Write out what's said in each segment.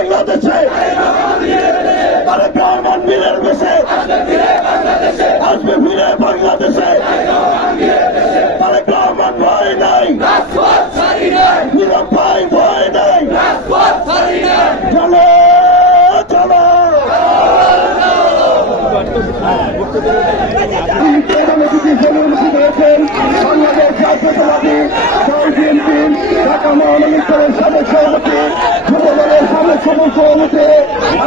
বাংলাদেশে তারেক রহমান বীরের বেশে আসবে ফিরে বাংলাদেশে তারেক রহমান ভয় নাই নীরব ভাই ভয় নাই চলো চলো বাংলাদেশ জাতীয়তাবাদী দল বিএনপি ঢাকা মহানগর সাবেক সভাপতি যুবদলের সাবেক সভাপতি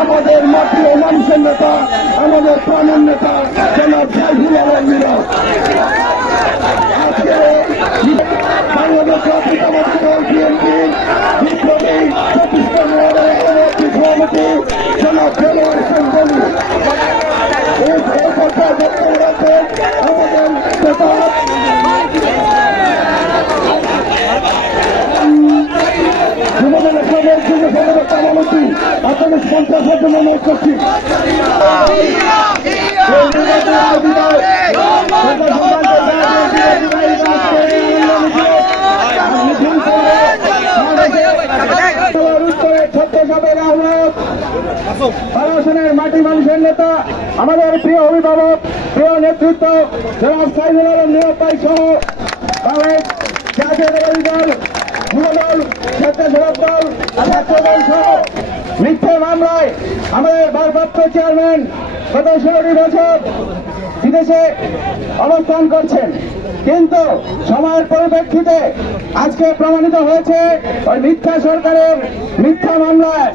আমাদের মাটি ও মানুষের নেতা আমাদের প্রাণের নেতা জনাব সাইফুল আলম মিরা আজকে বাংলাদেশ জাতীয়তাবাদী দল বিএনপি বিপ্লবী প্রতিষ্ঠান সভাপতি জনাব দেলোয়ার হোসেন বলু এই সরকার বক্তব্য রাখবেন আমাদের নেতা আপনাদের 50 জন্য অনুরোধ করছি মাটি মানুষের নেতা আমাদের প্রিয় অভিভাবক প্রিয় নেতৃত্ব জনাব সাইফুল আলম নীরব ভাই সহ বাংলাদেশ জাতীয়তাবাদী দল যুবদল স্বেচ্ছাসেবক দল ছাত্রদল সহ মিথ্যা মামলায় আমাদের ভারপ্রাপ্ত চেয়ারম্যান গত 16 বছর বিদেশে অবস্থান করছেন, কিন্তু সময়ের পরিপ্রেক্ষিতে আজকে প্রমাণিত হয়েছে ওই মিথ্যা সরকারের মিথ্যা মামলায়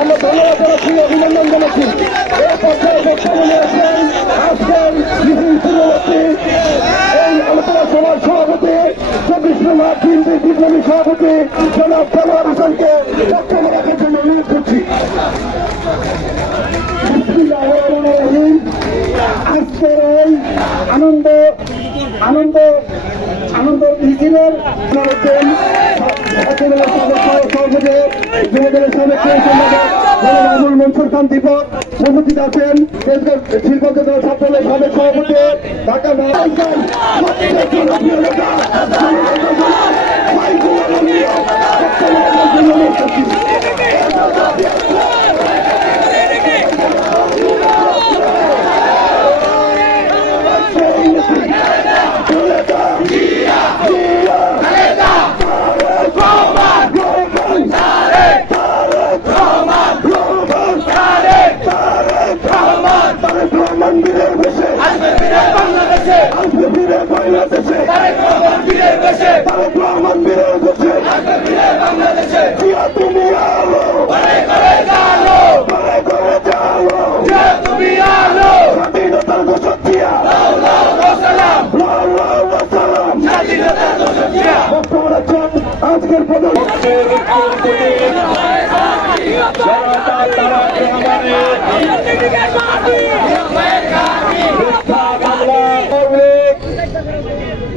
আমরা ধন্যবাদ জানাচ্ছি অভিনন্দন জানাচ্ছি এই পর্যায়ে বক্তব্য নিয়েছেন আজকের পূর্ববর্তী এই আলোচনা সভার সভাপতি 24 মার্চ বিএনপি বিপ্লবী সভাপতি জনাব দেলোয়ার হোসেনকে বক্তব্য রাখার জন্য অনুরোধ করছি। আজকের এই আনন্দ মিছিলের মনসুর খান দীপক উপস্থিত আছেন শিল্পকে ছাত্রদলের সাবেক সভাপতি ঢাকা আজকের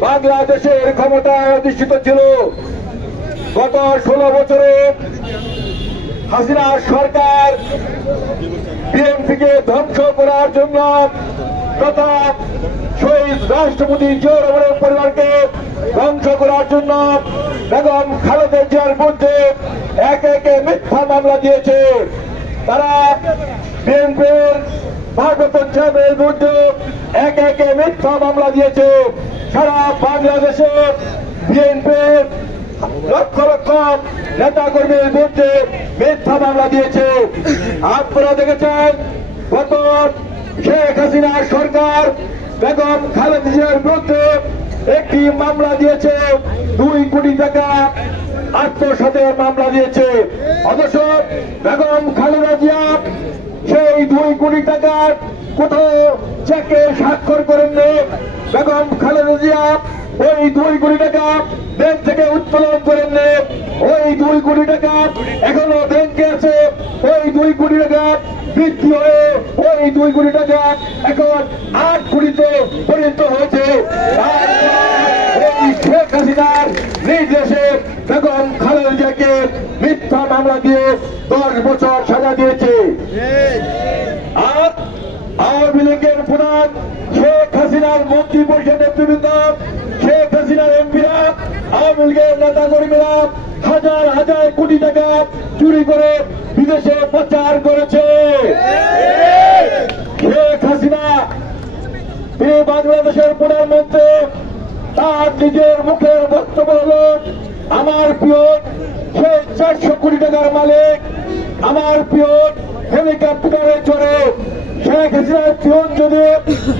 বাংলাদেশের ক্ষমতায় অধিষ্ঠিত ছিল গত 16 বছরে হাসিনা সরকার বিএনপিকে ধ্বংস করার জন্য তথা শহীদ রাষ্ট্রপতি জিয়াউর রহমানের পরিবারকে ধ্বংস করার জন্য বেগম খালেদা জিয়ার বিরুদ্ধে একে একে মিথ্যা মামলা দিয়েছে। তারা বিএনপির ভারপ্রাপ্ত চেয়ারম্যানের বিরুদ্ধে একে একে মিথ্যা মামলা দিয়েছে। সারা বাংলাদেশে বিএনপির লক্ষ লক্ষ নেতা কর্মীর বিরুদ্ধে মিথ্যা মামলা দিয়েছে। আপনারা দেখেছেন গত শেখ হাসিনার সরকার বেগম খালেদা জিয়ার বিরুদ্ধে একটি মামলা দিয়েছে, 2 কোটি টাকা আত্মসাতের মামলা দিয়েছে। অথচ বেগম খালেদা জিয়া সেই 2 কোটি টাকার কোথাও চেকে স্বাক্ষর করেননি। বেগম খালেদা জিয়া ওই 2 কোটি টাকা ব্যাংক থেকে উত্তোলন করেননি। ওই 2 কোটি টাকা এখনো ব্যাংকে আছে। ওই 2 কোটি টাকা বৃদ্ধি হয়ে ওই 2 কোটি টাকা এখন 8 কোটিতে পরিণত হয়েছে। শেখ হাসিনার নির্দেশে বেগম খালেদা জিয়াকে মিথ্যা মামলা দিয়ে 10 বছর সাজা দিয়েছে। হাসিনার মন্ত্রী পরিষদ নেতৃবৃন্দ, শেখ হাসিনার এমপিরা, আওয়ামী লীগের নেতা কর্মীরা হাজার হাজার কোটি টাকা চুরি করে বিদেশে পাচার করেছে। শেখ হাসিনা তিনি বাংলাদেশের প্রধানমন্ত্রী, তার নিজের মুখের বক্তব্য হল আমার পিয়ন সে 400 কোটি টাকার মালিক, আমার পিয়ন হেলিকপ্টারে চড়ে। শেখ হাসিনার পিয়ন যদি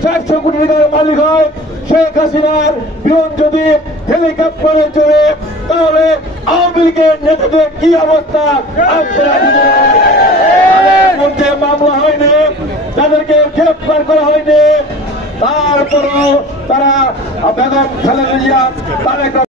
400 কোটি টাকার মালিক হয়, শেখ হাসিনার পিয়ন যদি হেলিকপ্টারে চড়ে, তাহলে আওয়ামী লীগের নেতাদের কি অবস্থা মধ্যে মামলা হয়নি, তাদেরকে গ্রেফতার করা হয়নি, তারপরও তারা বেগম খালেদা জিয়া তারেক